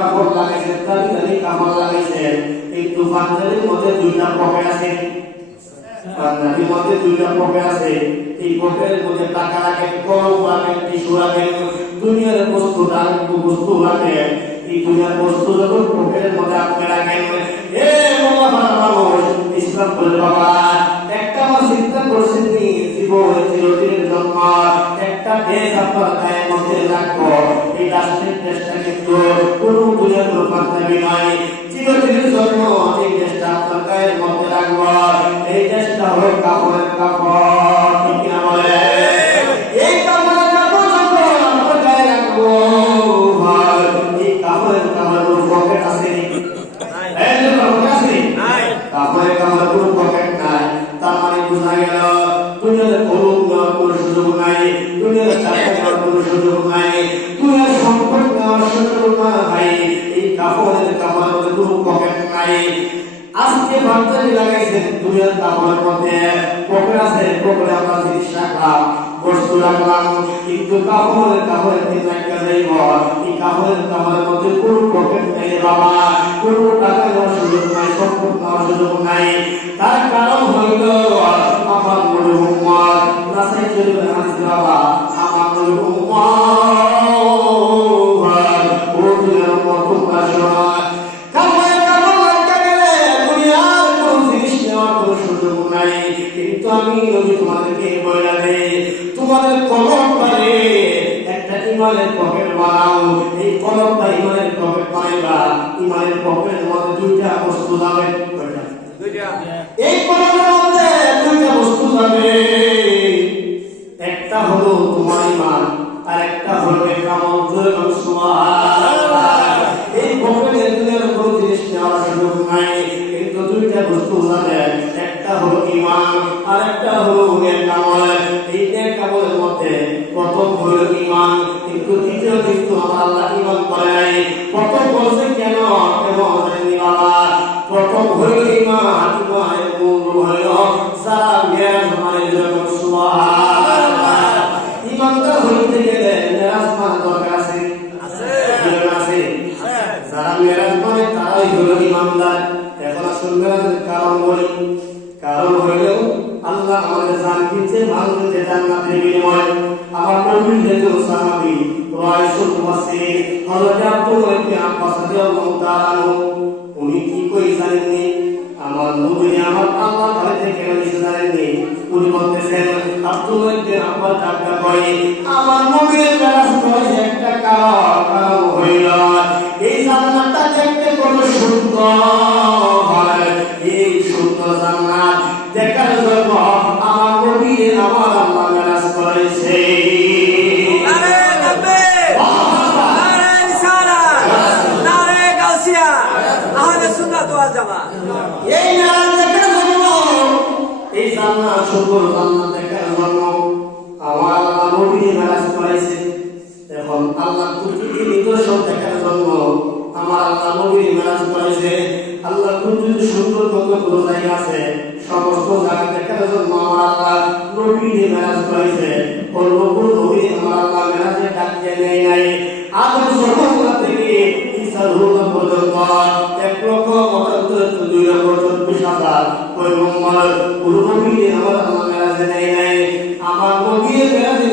কাপড় লাগাইছেন, দামি দামি কাপড় লাগাইছেন, কিন্তু পাঞ্জাবির মধ্যে দুইটা পকেট আছে, পাঞ্জাবির মধ্যে দুইটা পকেট আছে। এই পকেটের মধ্যে টাকা রাখেন, কলম রাখেন, টিস্যু রাখেন, দুনিয়ার বস্তু রাখেন। এই দুনিয়ার বস্তু যখন পকেটের মধ্যে আপনি রাখেন, এ মানুষ ইসলাম বলে বাবা একটা আমার চিন্তা করছেন নি জীবন চিরদিনের জন্য একটা দেশ আপনার গায়ের মধ্যে রাখবো। এই রাষ্ট্রের দেশটা কিন্তু কোনো দুনিয়ার কোনো পাঞ্জাবি নয়, চিরদিনের জন্য এই দেশটা আপনার গায়ের মধ্যে রাখবো। এই দেশটা হলো কাপড়ের কাপড়, ঠিক কিনা বলে? এই কাপড়ের কাপড় যখন আপনার গায়ে রাখবো, এই কাপড়ের কাপড়ের কোনো পকেট আছে? কাপড়ের কাপড়ের কোনো পকেট নাই। তার মানে বোঝা গেল দুনিয়াতে কলম নেওয়ার কোনো সুযোগ নাই, দুনিয়াতে টাকা নেওয়ার কোনো সুযোগ নাই, দুনিয়ার সম্পদ নেওয়ার সুযোগ নাই। এই কাপড়ের মধ্যে কোনো পকেট নাই। আজকে পাঞ্জাবি লাগাইছেন, দুনিয়ার কাপড়ের মধ্যে পকেট আছে, পকেটে আমরা জিনিস রাখলাম, বস্তু রাখলাম, কিন্তু কাপড়ের দিন একটা যাইব। এই কাপড়ের মধ্যে কোনো পকেট নেই বাবা, কোনো টাকা নেওয়ার সুযোগ নাই, সম্পদ নেওয়ার সুযোগ নাই। তার কারণ হইল আমার নবী মুহাম্মদ নাসাই শরীফের হাদিস বাবা, আমার নবী মুহাম্মদ ও দুনিয়ার মতো শোনা, কাপড় লাগতে গেলে দুনিয়ার কোনো জিনিস নেওয়ার কোনো সুযোগ নাই। কিন্তু আমি নবী তোমাদেরকে বলে দেই, তোমাদের কলমটারে একটা ইমানের পকেট বানাও। এই কলমটা ইমানের পকেট বানাইবা, ইমানের পকেটের মধ্যে দুইটা বস্তু যাবে। এই কলমের মধ্যে দুইটা বস্তু যাবে, একটা হলো তোমার ইমান আর একটা হলো আমল। সুবহানাল্লাহ। এই পকেটে দুনিয়ার কোনো জিনিস নেওয়ার সুযোগ নাই, কিন্তু দুইটা বস্তু যাবে, একটা হলো ইমান আর একটা হলো আমল। এই আমলের মধ্যে প্রথম হলো ইমান, কিন্তু দ্বিতীয় কিন্তু আমার আল্লাহ ইমান করে নাই। প্রথম বলছে কেন জানেন বাবা? প্রথম হলো ইমান, ইমানের মূল হলো যারা মেরাজ মানে যখন সুবহানাল্লাহ। ইমানদার হইতে গেলে মেরাজ মানে দরকার আছে, যারা মেরাজ মানে তারাই হলো ইমানদার। এখন আসল মেরাজের কারণ বলি, কারণ হইল আল্লাহ আমাদের জান কিনছে, মাল কিনছে জান্নাতের বিনিময়ে। আমার নবীর যেহেতু সাহাবী রাইসুল মুফাসসিরিন হযরত আব্দুল্লাহ ইবনে আব্বাস রাদিয়াল্লাহু তাআলা আনহু, উনি কি কই জানেননি? আমার নবী আমার আল্লাহর ঘরে থেকে এসে জানেননি, উনি বলতেছেন আব্দুল্লাহ ইবনে আব্বাস ডাক্তার করে আমার নবীর কাছে কইছে একটা কারণ হইল এই জান্নাতটা দেখতে কত সুন্দর, এই সুন্দর জান্নাত দেখার জন্য আমার নবী আমার আল্লাহ মেরাজ করেছে। নারে তাকবীর, নারে রিসালাত, নারে গাউসিয়া, আহলে সুন্নাত ওয়াল জামাত। এই মেরাজ দেখার জন্য, এই জান্নাত সুন্দর জান্নাত দেখার জন্য আমার আল্লাহ নবী মেরাজ করেছে। এখন আল্লাহ কুদরতি নিদর্শন দেখার জন্য আমার আল্লাহ নবী মেরাজ করেছে। আল্লাহ কুদরতি সুন্দর কতগুলো জায়গা আছে, সমস্ত জায়গা দেখার জন্য আমার আল্লাহ নবী মেরাজ করেছে। অন্য কোন নবী আমার আল্লাহ মেরাজে ডাক দিয়ে নেয় নাই। আদম সর্বদা থেকে ঈসা রূহ পর্যন্ত 1,72,24,000 পয়গম্বর কোন নবী আমার আল্লাহ মেরাজে নেয় নাই। আমার নবী মেরাজে